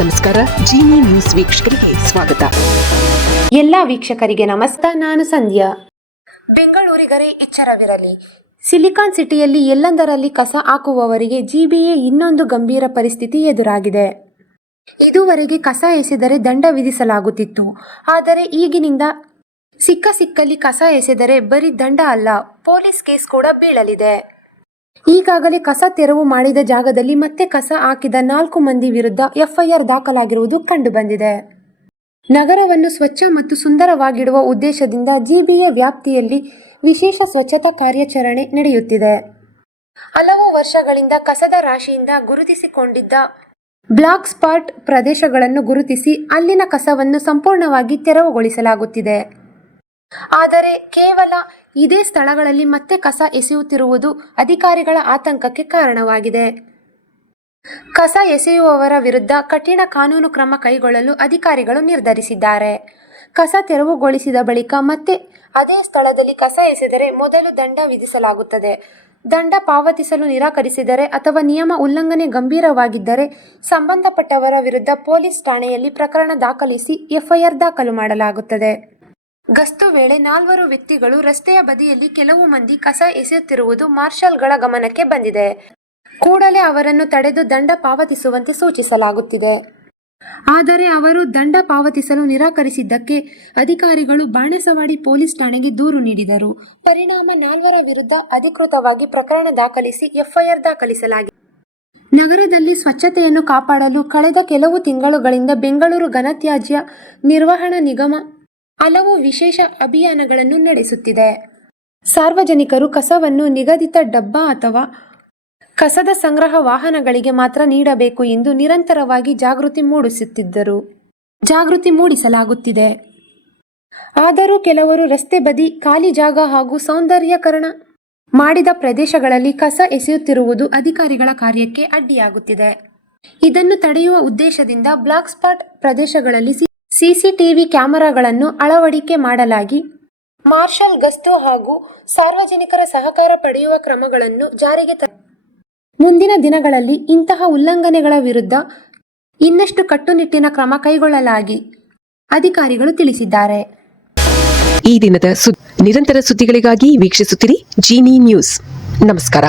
ನಮಸ್ಕಾರ. ಜಿನಿ ನ್ಯೂಸ್ ವೀಕ್ಷಕರಿಗೆ ಸ್ವಾಗತ. ಎಲ್ಲ ವೀಕ್ಷಕರಿಗೆ ನಮಸ್ಕಾರ. ನಾನು ಸಂಧ್ಯಾ. ಬೆಂಗಳೂರಿಗರೇ ಎಚ್ಚರವಿರಲಿ. ಸಿಲಿಕಾನ್ ಸಿಟಿಯಲ್ಲಿ ಎಲ್ಲೆಂದರಲ್ಲಿ ಕಸ ಹಾಕುವವರಿಗೆ ಜಿಬಿಎ ಇನ್ನೊಂದು ಗಂಭೀರ ಪರಿಸ್ಥಿತಿ ಎದುರಾಗಿದೆ. ಇದುವರೆಗೆ ಕಸ ಎಸೆದರೆ ದಂಡ ವಿಧಿಸಲಾಗುತ್ತಿತ್ತು. ಆದರೆ ಈಗಿನಿಂದ ಸಿಕ್ಕಲ್ಲಿ ಕಸ ಎಸೆದರೆ ಬರೀ ದಂಡ ಅಲ್ಲ, ಪೊಲೀಸ್ ಕೇಸ್ ಕೂಡ ಬೀಳಲಿದೆ. ಈಗಾಗಲೇ ಕಸ ತೆರವು ಮಾಡಿದ ಜಾಗದಲ್ಲಿ ಮತ್ತೆ ಕಸ ಹಾಕಿದ 4 ಮಂದಿ ವಿರುದ್ಧ ಎಫ್ಐಆರ್ ದಾಖಲಾಗಿರುವುದು ಕಂಡುಬಂದಿದೆ. ನಗರವನ್ನು ಸ್ವಚ್ಛ ಮತ್ತು ಸುಂದರವಾಗಿಡುವ ಉದ್ದೇಶದಿಂದ ಜಿಬಿಎ ವ್ಯಾಪ್ತಿಯಲ್ಲಿ ವಿಶೇಷ ಸ್ವಚ್ಛತಾ ಕಾರ್ಯಾಚರಣೆ ನಡೆಯುತ್ತಿದೆ. ಹಲವು ವರ್ಷಗಳಿಂದ ಕಸದ ರಾಶಿಯಿಂದ ಗುರುತಿಸಿಕೊಂಡಿದ್ದ ಬ್ಲಾಕ್ ಸ್ಪಾಟ್ ಪ್ರದೇಶಗಳನ್ನು ಗುರುತಿಸಿ ಅಲ್ಲಿನ ಕಸವನ್ನು ಸಂಪೂರ್ಣವಾಗಿ ತೆರವುಗೊಳಿಸಲಾಗುತ್ತಿದೆ. ಆದರೆ ಕೇವಲ ಇದೇ ಸ್ಥಳಗಳಲ್ಲಿ ಮತ್ತೆ ಕಸ ಎಸೆಯುತ್ತಿರುವುದು ಅಧಿಕಾರಿಗಳ ಆತಂಕಕ್ಕೆ ಕಾರಣವಾಗಿದೆ. ಕಸ ಎಸೆಯುವವರ ವಿರುದ್ಧ ಕಠಿಣ ಕಾನೂನು ಕ್ರಮ ಕೈಗೊಳ್ಳಲು ಅಧಿಕಾರಿಗಳು ನಿರ್ಧರಿಸಿದ್ದಾರೆ. ಕಸ ತೆರವುಗೊಳಿಸಿದ ಬಳಿಕ ಮತ್ತೆ ಅದೇ ಸ್ಥಳದಲ್ಲಿ ಕಸ ಎಸೆದರೆ ಮೊದಲು ದಂಡ ವಿಧಿಸಲಾಗುತ್ತದೆ. ದಂಡ ಪಾವತಿಸಲು ನಿರಾಕರಿಸಿದರೆ ಅಥವಾ ನಿಯಮ ಉಲ್ಲಂಘನೆ ಗಂಭೀರವಾಗಿದ್ದರೆ ಸಂಬಂಧಪಟ್ಟವರ ವಿರುದ್ಧ ಪೊಲೀಸ್ ಠಾಣೆಯಲ್ಲಿ ಪ್ರಕರಣ ದಾಖಲಿಸಿ ಎಫ್ಐಆರ್ ದಾಖಲು ಮಾಡಲಾಗುತ್ತದೆ. ಗಸ್ತು ವೇಳೆ 4 ವ್ಯಕ್ತಿಗಳು ರಸ್ತೆಯ ಬದಿಯಲ್ಲಿ ಕೆಲವು ಮಂದಿ ಕಸ ಎಸೆಯುತ್ತಿರುವುದು ಮಾರ್ಷಲ್ಗಳ ಗಮನಕ್ಕೆ ಬಂದಿದೆ. ಕೂಡಲೇ ಅವರನ್ನು ತಡೆದು ದಂಡ ಪಾವತಿಸುವಂತೆ ಸೂಚಿಸಲಾಗುತ್ತಿದೆ. ಆದರೆ ಅವರು ದಂಡ ಪಾವತಿಸಲು ನಿರಾಕರಿಸಿದ್ದಕ್ಕೆ ಅಧಿಕಾರಿಗಳು ಬಾಣಸವಾಡಿ ಪೊಲೀಸ್ ಠಾಣೆಗೆ ದೂರು ನೀಡಿದರು. ಪರಿಣಾಮ 4 ವಿರುದ್ಧ ಅಧಿಕೃತವಾಗಿ ಪ್ರಕರಣ ದಾಖಲಿಸಿ ಎಫ್ಐಆರ್ ದಾಖಲಿಸಲಾಗಿದೆ. ನಗರದಲ್ಲಿ ಸ್ವಚ್ಛತೆಯನ್ನು ಕಾಪಾಡಲು ಕಳೆದ ಕೆಲವು ತಿಂಗಳುಗಳಿಂದ ಬೆಂಗಳೂರು ಘನತ್ಯಾಜ್ಯ ನಿರ್ವಹಣಾ ನಿಗಮ ಹಲವು ವಿಶೇಷ ಅಭಿಯಾನಗಳನ್ನು ನಡೆಸುತ್ತಿದೆ. ಸಾರ್ವಜನಿಕರು ಕಸವನ್ನು ನಿಗದಿತ ಡಬ್ಬ ಅಥವಾ ಕಸದ ಸಂಗ್ರಹ ವಾಹನಗಳಿಗೆ ಮಾತ್ರ ನೀಡಬೇಕು ಎಂದು ನಿರಂತರವಾಗಿ ಜಾಗೃತಿ ಮೂಡಿಸಲಾಗುತ್ತಿದೆ. ಆದರೂ ಕೆಲವರು ರಸ್ತೆ ಬದಿ, ಖಾಲಿ ಜಾಗ ಹಾಗೂ ಸೌಂದರ್ಯೀಕರಣ ಮಾಡಿದ ಪ್ರದೇಶಗಳಲ್ಲಿ ಕಸ ಎಸೆಯುತ್ತಿರುವುದು ಅಧಿಕಾರಿಗಳ ಕಾರ್ಯಕ್ಕೆ ಅಡ್ಡಿಯಾಗುತ್ತಿದೆ. ಇದನ್ನು ತಡೆಯುವ ಉದ್ದೇಶದಿಂದ ಬ್ಲಾಕ್ ಸ್ಪಾಟ್ ಪ್ರದೇಶಗಳಲ್ಲಿ ಸಿಸಿಟಿವಿ ಕ್ಯಾಮೆರಾಗಳನ್ನು ಅಳವಡಿಕೆ ಮಾಡಲಾಗಿ ಮಾರ್ಷಲ್ ಗಸ್ತು ಹಾಗೂ ಸಾರ್ವಜನಿಕರ ಸಹಕಾರ ಪಡೆಯುವ ಕ್ರಮಗಳನ್ನು ಜಾರಿಗೆ ಮುಂದಿನ ದಿನಗಳಲ್ಲಿ ಇಂತಹ ಉಲ್ಲಂಘನೆಗಳ ವಿರುದ್ಧ ಇನ್ನಷ್ಟು ಕಟ್ಟುನಿಟ್ಟಿನ ಕ್ರಮ ಕೈಗೊಳ್ಳಲಾಗಿ ಅಧಿಕಾರಿಗಳು ತಿಳಿಸಿದ್ದಾರೆ. ಈ ದಿನದ ನಿರಂತರ ಸುದ್ದಿಗಳಿಗಾಗಿ ವೀಕ್ಷಿಸುತ್ತಿರಿ ಜಿನಿ ನ್ಯೂಸ್. ನಮಸ್ಕಾರ.